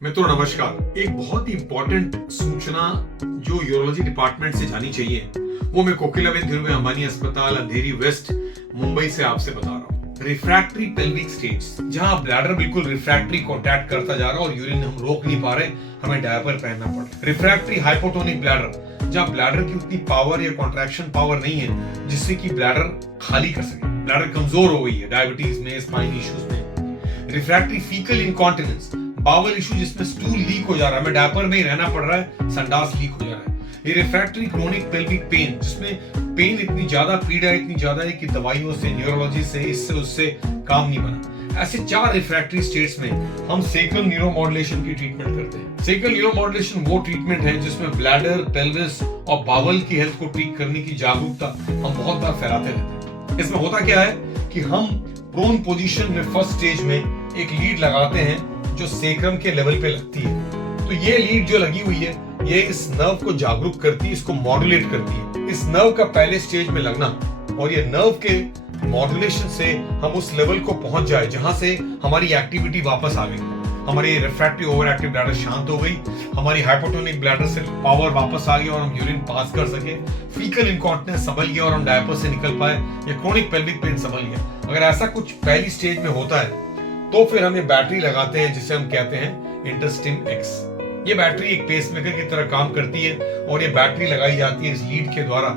मित्रों नमस्कार। एक बहुत ही इंपॉर्टेंट सूचना जो यूरोलॉजी डिपार्टमेंट से जानी चाहिए वो मैं कोकिलाबेन धीरूभाई अंबानी अस्पताल अंधेरी वेस्ट मुंबई से आपसे बता रहा हूँ। रिफ्रैक्टरी पेल्विक स्टेट्स, जहां ब्लैडर बिल्कुल रिफ्रैक्टरी कॉन्टैक्ट करता जा रहा है और यूरिन हम रोक नहीं पा रहे, हमें डायपर पहनना पड़ रहा है। रिफ्रैक्टरी हाइपोटोनिक ब्लैडर, जहां ब्लैडर की उतनी पावर या कॉन्ट्रैक्शन पावर नहीं है जिससे कि ब्लैडर खाली कर सके, ब्लैडर कमजोर हो गई है डायबिटीज में, स्पाइन इश्यूज में। Refractory faecal incontinence, bowel issue जिसमें स्टूल लीक हो जा रहा है, हमें डायपर में ही रहना पड़ रहा है, संडास लीक हो जा रहा है। ये रिफ्रैक्टरी क्रोनिक पेल्विक पेन, जिसमें पेन इतनी ज्यादा, पीड़ा इतनी ज्यादा है कि दवाइयों से, न्यूरोलॉजी से, इससे उससे काम नहीं बना। ऐसे 4 रिफ्रैक्टरी स्टेट्स में हम सेकल न्यूरोमॉड्यूलेशन की ट्रीटमेंट करते हैं। सेकल न्यूरोमॉड्यूलेशन वो ट्रीटमेंट है जिसमें ब्लैडर, पेल्विस और बावल की हेल्थ को ट्रीट करने की जागरूकता हम बहुत बार फैलाते रहते हैं। इसमें होता क्या है कि हम प्रोन पोजीशन में फर्स्ट स्टेज में एक लीड लगाते हैं जो सेक्रम के लेवल पे लगती है। तो ये लीड जो लगी हुई है ये इस नर्व को जागरूक करती है, इसको मॉड्यूलेट करती है। इस नर्व का पहले स्टेज में लगना और ये नर्व के मॉड्यूलेशन से हम उस लेवल को पहुंच जाए जहां से हमारी एक्टिविटी वापस आ गई, हमारी रिफ्रैक्टिव ओवर एक्टिव ब्लैडर शांत हो गई, हमारी हाइपोटोनिक ब्लैडर से पावर वापस आ गई और हम यूरिन पास कर सके, फीकल इनकॉन्टिनेंस संभल गया और हम डायपर से निकल पाए, या क्रोनिक पेल्विक पेन संभल गया। अगर ऐसा कुछ पहली स्टेज में होता है तो फिर हम ये बैटरी लगाते हैं जिसे हम कहते हैं इंटरस्टिम एक्स। ये बैटरी एक पेसमेकर की तरह काम करती है और ये बैटरी लगाई जाती है इस लीड के द्वारा,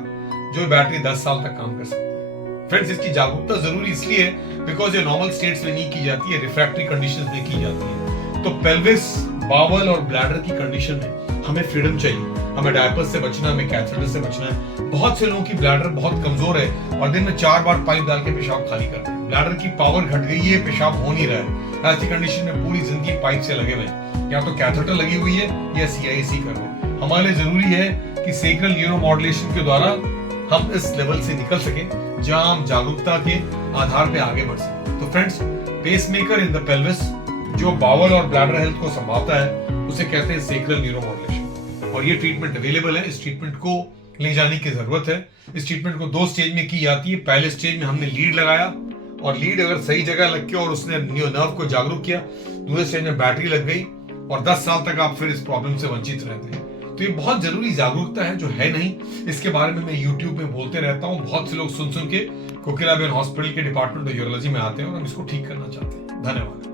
जो बैटरी 10 साल तक काम कर सकती है। फ्रेंड्स, इसकी जागरूकता जरूरी इसलिए है बिकॉज ये नॉर्मल स्टेट्स में नहीं की जाती है, रिफ्रैक्टरी कंडीशंस में की जाती है। तो पेल्विस, बावल और ब्लैडर की कंडीशन में हमें फ्रीडम चाहिए, हमें डायपर से बचना, हमें कैथेटर से बचना है। बहुत से लोगों की ब्लैडर बहुत कमजोर है और दिन में 4 बार पाइप डाल के पेशाब खाली करते हैं। ब्लैडर की पावर घट गई है, पेशाब हो नहीं रहा है। ऐसी कंडीशन में पूरी जिंदगी पाइप से लगे हुए हैं, या तो कैथेटर लगी हुई है या CIC कर रहे हैं। हमारे लिए जरूरी है कि सेक्रल न्यूरोमॉड्यूलेशन के द्वारा हम इस लेवल से निकल सके जहां हम जागरूकता के आधार पे आगे बढ़ सके। तो friends, pacemaker in the pelvis जो बावल और ब्लैडर हेल्थ को संभालता है उसे कहते हैं सेक्रल न्यूरोमॉड्यूलेशन, और ये ट्रीटमेंट अवेलेबल है। इस ट्रीटमेंट को ले जाने की जरूरत है। इस ट्रीटमेंट को 2 स्टेज में की जाती है। पहले स्टेज में हमने लीड लगाया और लीड अगर सही जगह लग गया और उसने नर्व को जागरूक किया, दूसरे स्टेज में बैटरी लग गई और 10 साल तक आप फिर इस प्रॉब्लम से वंचित रहते हैं। तो ये बहुत जरूरी जागरूकता है जो है नहीं, इसके बारे में मैं YouTube में बोलते रहता हूँ। बहुत से लोग सुन के कोकिलाबेन हॉस्पिटल के डिपार्टमेंट ऑफ यूरोलॉजी में आते हैं और हम इसको ठीक करना चाहते हैं। धन्यवाद।